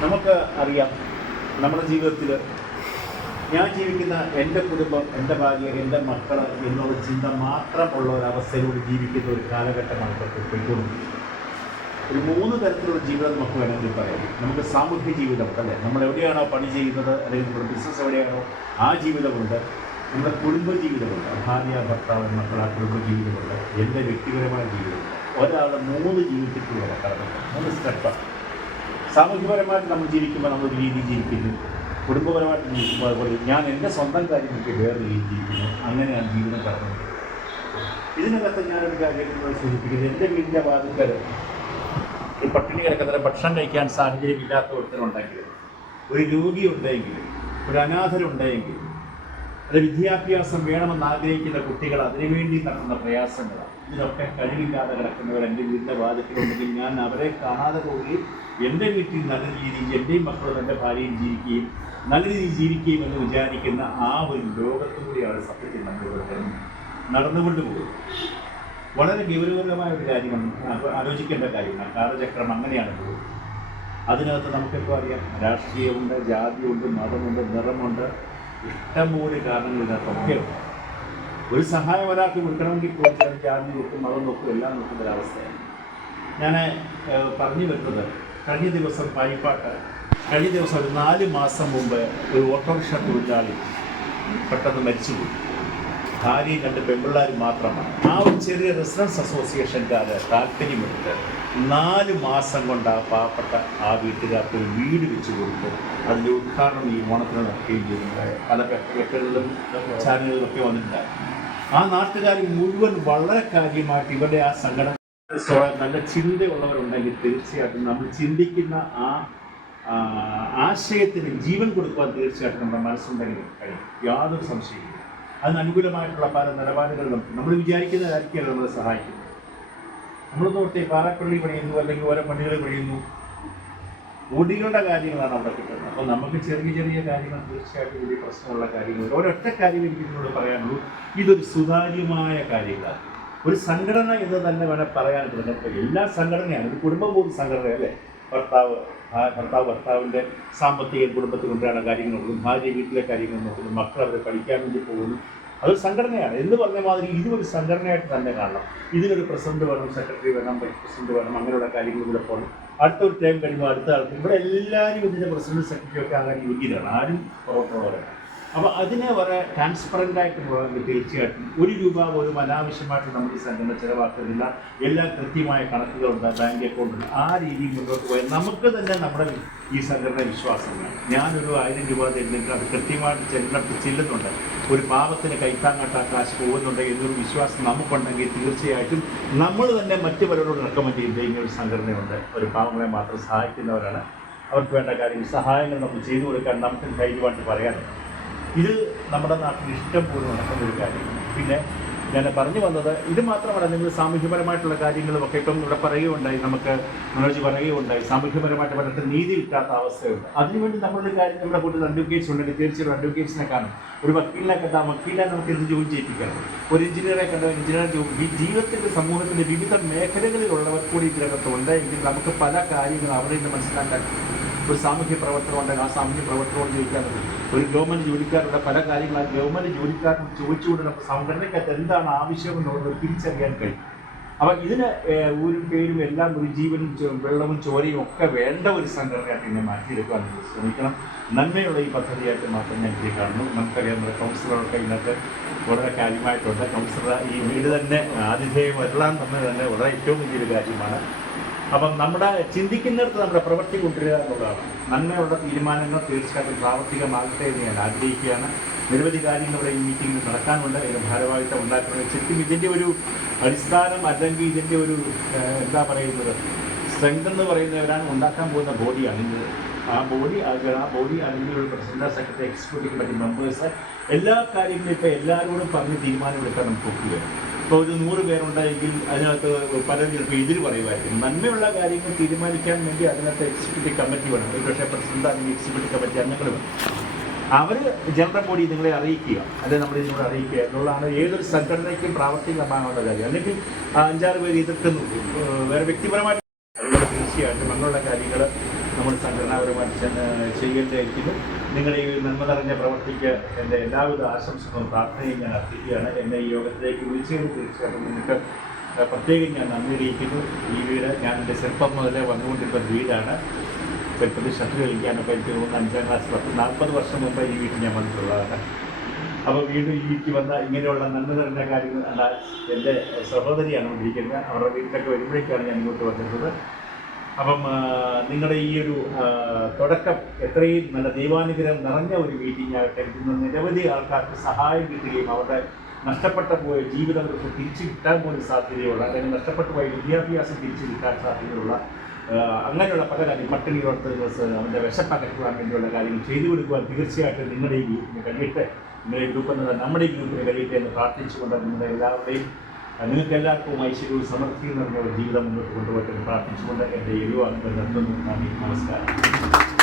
നമുക്ക് അറിയാം നമ്മുടെ ജീവിതത്തിൽ ഞാൻ ജീവിക്കുന്ന എന്റെ കുടുംബം എന്റെ ഭാര്യ എന്റെ മക്കൾ എന്നുള്ള ചിന്ത മാത്രമുള്ള അവസ്ഥയിലൂടെ ജീവിക്കുന്ന ഒരു കാലഘട്ടമാണ് ഇപ്പോൾ പോയിക്കൊണ്ടിരിക്കുന്നത്. ഒരു മൂന്ന് തരത്തിലുള്ള ജീവിതം നമുക്ക് വേണമെങ്കിൽ പറയാം. നമുക്ക് സാമൂഹ്യ ജീവിതമുണ്ട് അല്ലേ? നമ്മൾ എവിടെയാണോ പണി ചെയ്യുന്നത് അല്ലെങ്കിൽ നമ്മുടെ ബിസിനസ് എവിടെയാണോ ആ ജീവിതമുണ്ട്. നമ്മുടെ കുടുംബ ജീവിതമുണ്ട്. ഭാര്യ ഭർത്താവ് മക്കൾ ആ കുടുംബ ജീവിതമുണ്ട്. എന്റെ വ്യക്തിപരമായ ജീവിതമുണ്ട്. ഒരാളുടെ മൂന്ന് ജീവിതത്തിലുള്ള കടന്നു മൂന്ന് സ്റ്റെപ്പാണ് സാമൂഹ്യപരമായിട്ട് നമ്മൾ ജീവിക്കുമ്പോൾ നമ്മൾ ഒരു രീതിയിൽ ജീവിക്കുന്നു. കുടുംബപരമായിട്ട് ജീവിക്കുമ്പോൾ അതുപോലെ ഞാൻ എന്റെ സ്വന്തം കാര്യം എനിക്ക് വേറെ രീതിയിൽ ജീവിക്കുന്നു. അങ്ങനെയാണ് ജീവിതം കടന്നു ഇതിനകത്ത് ഞാനൊരു കാര്യം സൂചിപ്പിക്കുന്നത് എന്റെ വീടിന്റെ വാതിക്കൽ ഈ പട്ടിണി കിടക്കുന്ന ഭക്ഷണം കഴിക്കാൻ സാഹചര്യം ഇല്ലാത്ത ഒരുത്തരുണ്ടെങ്കിൽ ഒരു രോഗിയുണ്ടെങ്കിൽ ഒരു അനാഥരുണ്ടെങ്കിൽ അത് വിദ്യാഭ്യാസം വേണമെന്ന് ആഗ്രഹിക്കുന്ന കുട്ടികൾ അതിനുവേണ്ടി നടത്തുന്ന പ്രയാസങ്ങളാണ്. ഇതിനൊക്കെ കഴിവില്ലാതെ കിടക്കുന്നവർ എന്റെ വീടിന്റെ വാദത്തിലുണ്ടെങ്കിൽ ഞാൻ അവരെ കാണാതെ പോവുകയും എന്റെ വീട്ടിൽ നല്ല രീതിയിൽ എന്റെയും മക്കളും എന്റെ ഭാര്യയും ജീവിക്കുകയും നല്ല രീതിയിൽ ജീവിക്കുകയും എന്ന് വിചാരിക്കുന്ന ആ ഒരു ലോകത്തിലൂടെയാണ് സത്യത്തിൽ നമ്മൾ നടന്നുകൊണ്ട് പോകുന്നത്. വളരെ ഗൗരവകരമായ ഒരു കാര്യമാണ്. ആലോചിക്കേണ്ട കാര്യമാണ്. കാലചക്രം അങ്ങനെയാണ് പോകുന്നത്. അതിനകത്ത് നമുക്കിപ്പോൾ അറിയാം. രാഷ്ട്രീയമുണ്ട് ജാതിയുണ്ട് മതമുണ്ട് നിറമുണ്ട് ഇഷ്ടംപോലെ കാരണം ഇതിനകത്തൊക്കെ ഉണ്ട് ഒരു സഹായം ഒരാൾക്ക് കൊടുക്കണമെങ്കിൽ പോലും ജാതി നോക്കും മതം നോക്കും എല്ലാം നോക്കുന്ന ഒരവസ്ഥയാണ് ഞാൻ പറഞ്ഞു വരുന്നത് കഴിഞ്ഞ ദിവസം പായിപ്പാട്ട് കഴിഞ്ഞ ദിവസം ഒരു നാല് മാസം മുമ്പ് ഒരു ഓട്ടോറിക്ഷ തൊഴിലാളി പെട്ടെന്ന് മരിച്ചുപോയി. ഭാര്യയും രണ്ട് പെൺപിള്ളേരും മാത്രമാണ്. ആ ഒരു ചെറിയ റെസിഡൻസ് അസോസിയേഷൻകാർ താല്പര്യമെടുത്ത് നാല് മാസം കൊണ്ട് ആ പാവപ്പെട്ട ആ വീട്ടുകാർക്ക് ഒരു വീട് വെച്ച് കൊടുത്തു അതിന്റെ ഉദ്ഘാടനം ഈ ഓണത്തിന് നടക്കുകയും ചെയ്യുന്നുണ്ട് പല കെട്ടുകളിലും ചാനലുകളിലൊക്കെ വന്നിട്ടുണ്ടായിരുന്നു ആ നാട്ടുകാർ മുഴുവൻ വളരെ കാര്യമായിട്ട് ഇവരുടെ ആ സംഘടന നല്ല ചിന്തയുള്ളവരുണ്ടെങ്കിൽ തീർച്ചയായിട്ടും നമ്മൾ ചിന്തിക്കുന്ന ആ ആശയത്തിന് ജീവൻ കൊടുക്കുവാൻ തീർച്ചയായിട്ടും നമ്മുടെ മനസ്സുണ്ടെങ്കിൽ കഴിയും. യാതൊരു സംശയമില്ല അതിന് അനുകൂലമായിട്ടുള്ള പല നിലപാടുകളിലും നമ്മൾ വിചാരിക്കുന്ന കാര്യമല്ല നമ്മളെ സഹായിക്കും നമ്മൾ നോർത്തെ പാറപ്പള്ളി പണിയുന്നു അല്ലെങ്കിൽ ഓരോ പണികൾ പണിയുന്നു. കോടികളുടെ കാര്യങ്ങളാണ് അവിടെ കിട്ടുന്നത്. അപ്പോൾ നമുക്ക് ചെറിയ ചെറിയ കാര്യങ്ങൾ തീർച്ചയായിട്ടും വലിയ പ്രശ്നമുള്ള കാര്യങ്ങൾ ഒരൊറ്റ കാര്യം എനിക്ക് ഇതിനോട് പറയാനുള്ളൂ. ഇതൊരു സുതാര്യമായ കാര്യങ്ങളാണ്. ഒരു സംഘടന എന്ന് തന്നെ വേണേൽ പറയാൻ എല്ലാ സംഘടനയാണ്. ഒരു കുടുംബം പോലും സംഘടനയല്ലേ? ഭർത്താവ് ആ ഭർത്താവ് ഭർത്താവിന്റെ സാമ്പത്തിക കുടുംബത്തിൽ കൊണ്ടാണ് കാര്യങ്ങൾ നോക്കുന്നത് ഭാര്യ വീട്ടിലെ കാര്യങ്ങൾ നോക്കുന്നു മക്കൾ അവരെ പഠിക്കാൻ വേണ്ടി പോകുന്നു. അത് സംഘടനയാണ്. എന്ന് പറഞ്ഞ മാതിരി ഇതും ഒരു സംഘടനയായിട്ട് തന്നെ കാണണം. ഇതിനൊരു പ്രസിഡന്റ് വേണം സെക്രട്ടറി വേണം വൈസ് പ്രസിഡന്റ് വേണം അങ്ങനെയുള്ള കാര്യങ്ങൾ ഇവിടെ പോകണം അടുത്ത ഒരു ടൈം കഴിയുമ്പോൾ അടുത്ത ആൾക്ക് ഇവിടെ എല്ലാവരും ഇതിന്റെ പ്രസിഡന്റ് സെക്രട്ടറി ഒക്കെ ആകാൻ യോഗ്യരാണ് ആരും പുറത്തുള്ളവരാണ് അപ്പോൾ അതിനെ വളരെ ട്രാൻസ്പെറന്റ് ആയിട്ട് പോകാമെങ്കിൽ തീർച്ചയായിട്ടും ഒരു രൂപ പോലും അനാവശ്യമായിട്ട് നമ്മൾ ഈ സംഘടന ചിലവാക്കുന്നില്ല എല്ലാ കൃത്യമായ കണക്കുകളുണ്ട് ബാങ്ക് അക്കൗണ്ട് ആ രീതിയിൽ മുന്നോട്ട് പോയാൽ നമുക്ക് തന്നെ നമ്മുടെ ഈ സംഘടന വിശ്വാസമാണ്. ഞാനൊരു ആയിരം രൂപ തരുന്നെങ്കിൽ അത് കൃത്യമായിട്ട് ചെല്ലിടത്ത് ചെല്ലുന്നുണ്ട്. ഒരു പാവത്തിന് കൈത്താങ്ങാട്ട കാശ് പോകുന്നുണ്ട് എന്നൊരു വിശ്വാസം നമുക്കുണ്ടെങ്കിൽ തീർച്ചയായിട്ടും നമ്മൾ തന്നെ മറ്റു പലരോട് റെക്കമെൻഡ് ചെയ്യുന്നത് ഇങ്ങനെ ഒരു സംഘടനയുണ്ട്. ഒരു പാവങ്ങളെ മാത്രം സഹായിക്കുന്നവരാണ്. അവർക്ക് വേണ്ട കാര്യങ്ങൾ സഹായങ്ങൾ നമുക്ക് ചെയ്തു കൊടുക്കാൻ നമുക്ക് ധൈര്യമായിട്ട് പറയാനുണ്ട്. ഇത് നമ്മുടെ നാട്ടിൽ ഇഷ്ടം പോലെ നടക്കുന്ന ഒരു കാര്യമാണ് പിന്നെ ഞാൻ പറഞ്ഞു വന്നത് ഇത് മാത്രമല്ല നിങ്ങൾ സാമൂഹ്യപരമായിട്ടുള്ള കാര്യങ്ങളും ഒക്കെ ഇപ്പം ഇവിടെ പറയുകയുണ്ടായി നമുക്ക് മനോജ് പറയുകയുണ്ടായി സാമൂഹ്യപരമായിട്ട് പലർക്കും നീതി കിട്ടാത്ത അവസ്ഥയുണ്ട്. അതിനുവേണ്ടി നമ്മളൊരു കാര്യം നമ്മുടെ കൂട്ടത്തിൽ അഡ്വക്കേറ്റ്സ് ഉണ്ടെങ്കിൽ തീർച്ചയായും അഡ്വക്കേറ്റ്സിനെ കാണും. ഒരു വക്കീലിനെ കണ്ടാൽ വക്കീലിനെ നമുക്ക് എന്ത് ജോലി ചെയ്യിപ്പിക്കാം. ഒരു എഞ്ചിനീയറെ കണ്ടാൽ എഞ്ചിനീയർ ജോലി ജീവിതത്തിന്റെ സമൂഹത്തിന്റെ വിവിധ മേഖലകളിലുള്ളവർ കൂടി ഇതിനകത്ത് ഉണ്ടെങ്കിൽ നമുക്ക് പല കാര്യങ്ങളും അവിടെ നിന്ന് മനസ്സിലാക്കാൻ ഒരു സാമൂഹ്യ പ്രവർത്തനമുണ്ടെങ്കിൽ ആ സാമൂഹ്യ പ്രവർത്തനമോട് ചോദിക്കാറുണ്ട് ഒരു ഗവൺമെന്റ് ജോലിക്കാരുടെ പല കാര്യങ്ങളും ഗവൺമെന്റ് ജോലിക്കാരോട് ചോദിച്ചുകൊണ്ട് നമുക്ക് സംഘടനയ്ക്കകത്ത് എന്താണ് ആവശ്യമെന്നുള്ളത് തിരിച്ചറിയാൻ കഴിയും. അപ്പൊ ഇതിന് ഊരും പേരും എല്ലാം ഒരു ജീവനും വെള്ളവും ചോരയും ഒക്കെ വേണ്ട ഒരു സംഘടനയായിട്ട് ഇതിനെ മാറ്റിയെടുക്കാൻ ശ്രമിക്കണം. നന്മയുള്ള ഈ പദ്ധതിയായിട്ട് മാത്രം ഞാൻ ഇതിനെ കാണുന്നു. നമുക്കറിയാം നമ്മുടെ കൗൺസിലറൊക്കെ ഇന്നത്തെ വളരെ കാര്യമായിട്ടുണ്ട്. കൗൺസിലർ ഈ വീട് തന്നെ ആതിഥേയം എല്ലാം തന്നെ തന്നെ വളരെ ഏറ്റവും വലിയൊരു കാര്യമാണ്. അപ്പം നമ്മുടെ ചിന്തിക്കുന്നിടത്ത് നമ്മുടെ പ്രവൃത്തി കൊണ്ടുവരിക എന്നുള്ളതാണ്. നന്മയുള്ള തീരുമാനങ്ങൾ തീർച്ചയായിട്ടും പ്രാവർത്തികമാകട്ടെ എന്ന് ഞാൻ ആഗ്രഹിക്കുകയാണ്. നിരവധി കാര്യങ്ങൾ ഇവിടെ ഈ മീറ്റിംഗിൽ നടക്കാനുണ്ട്. ഇതിന് ഭാരമായിട്ട് ഉണ്ടാക്കുന്നത് ശരിക്കും ഇതിന്റെ ഒരു അടിസ്ഥാനം അല്ലെങ്കിൽ ഇതിന്റെ ഒരു എന്താ പറയുന്നത് സ്ട്രെങ്ത് എന്ന് പറയുന്നവരാണ് ഉണ്ടാക്കാൻ പോകുന്ന ബോഡി ഇത് ആ ബോഡി ആ ബോഡി അല്ലെങ്കിൽ ഒരു president secretary executive committee members എല്ലാ കാര്യങ്ങളും ഇപ്പോൾ എല്ലാവരോടും പറഞ്ഞ് തീരുമാനമെടുക്കാൻ നമുക്ക് ഒക്കുക ഇപ്പോൾ ഒരു നൂറ് പേരുണ്ടെങ്കിൽ അതിനകത്ത് പലരും ചിലപ്പോൾ ഇതിൽ പറയുമായിരിക്കും. നന്മയുള്ള കാര്യങ്ങൾ തീരുമാനിക്കാൻ വേണ്ടി അതിനകത്ത് എക്സിക്യൂട്ടീവ് കമ്മിറ്റി വേണം. ഒരു പക്ഷേ പ്രസിഡന്റ് അല്ലെങ്കിൽ എക്സിക്യൂട്ടീവ് കമ്മിറ്റി അംഗങ്ങൾ വേണം. അവർ ജനറൽ ബോഡി നിങ്ങളെ അറിയിക്കുക. അല്ലെങ്കിൽ നമ്മൾ ഇതിനോട് അറിയിക്കുക എന്നുള്ളതാണ് ഏതൊരു സംഘടനയ്ക്കും പ്രാവർത്തികമാകേണ്ട കാര്യം. അല്ലെങ്കിൽ അഞ്ചാറ് പേര് എതിർക്കുന്നു. വേറെ വ്യക്തിപരമായിട്ട് തീർച്ചയായിട്ടും അങ്ങനെയുള്ള കാര്യങ്ങൾ നമ്മൾ സംഘടനാപരമായിട്ട് ചെയ്യേണ്ടതായിരിക്കുന്നു. നിങ്ങളുടെ ഈ നന്മ നിറഞ്ഞ പ്രവർത്തിക്ക് എന്റെ എല്ലാവിധ ആശംസകളും പ്രാർത്ഥനയും ഞാൻ അർപ്പിക്കുകയാണ്. എന്നെ ഈ യോഗത്തിലേക്ക് വിളിച്ചതിന് തീർച്ചയായിട്ടും നിങ്ങൾക്ക് പ്രത്യേകം ഞാൻ നന്ദി അറിയിക്കുന്നു. ഈ വീട് ഞാൻ എന്റെ ചെറുപ്പം മുതലേ വന്നുകൊണ്ടിരുന്ന വീടാണ്. ചെറുപ്പത്തിൽ ഷട്ടിൽ കളിക്കാനൊക്കെ എനിക്ക് തോന്നുന്നു അഞ്ചാം ക്ലാസ് പത്ത് നാൽപ്പത് വർഷം മുമ്പ് ഈ വീട്ടിൽ ഞാൻ വന്നിട്ടുള്ളതാണ്. അപ്പോൾ വീണ്ടും ഈ വീട്ടിൽ വന്ന ഇങ്ങനെയുള്ള നന്മ നിറഞ്ഞ കാര്യങ്ങൾ എന്റെ സഹോദരിയാണ് കൊണ്ടിരിക്കുന്നത് അവരുടെ വീട്ടിലൊക്കെ വരുമ്പോഴേക്കാണ് ഞാൻ ഇങ്ങോട്ട് വന്നിരുന്നത് അപ്പം നിങ്ങളുടെ ഈ ഒരു തുടക്കം എത്രയും നല്ല ദൈവാനുഗ്രഹം നിറഞ്ഞ ഒരു മീറ്റിംഗ് ആകട്ടെ. ഇന്ന് നിരവധി ആൾക്കാർക്ക് സഹായം കിട്ടുകയും അവരുടെ നഷ്ടപ്പെട്ട പോയ ജീവിതം അവർക്ക് തിരിച്ചു കിട്ടാൻ പോലും സാധ്യതയുള്ള അല്ലെങ്കിൽ നഷ്ടപ്പെട്ടു പോയ വിദ്യാഭ്യാസം തിരിച്ചു കിട്ടാൻ സാധ്യതയുള്ള അങ്ങനെയുള്ള പല കാര്യം പട്ടിണി ദിവസം അവന്റെ വിശപ്പകറ്റുവാൻ വേണ്ടിയുള്ള കാര്യങ്ങൾ ചെയ്തു കൊടുക്കുവാൻ തീർച്ചയായിട്ടും നിങ്ങളുടെ ഈ ഗ്രൂപ്പിന് കഴിയട്ടെ. നിങ്ങളുടെ ഗ്രൂപ്പ് എന്നത് നമ്മുടെ ഈ കഴിയട്ടെ എന്ന് പ്രാർത്ഥിച്ചുകൊണ്ട് നിങ്ങളുടെ എല്ലാവരുടെയും നിങ്ങൾക്ക് എല്ലാവർക്കും ഐശ്വര്യവും സമൃദ്ധിയും നിറഞ്ഞ ഒരു ജീവിതം മുന്നോട്ട് കൊണ്ടുപോകട്ടെ പ്രാർത്ഥിച്ചുകൊണ്ട് എന്റെ നിർത്തുന്നു നന്ദി. നമസ്കാരം.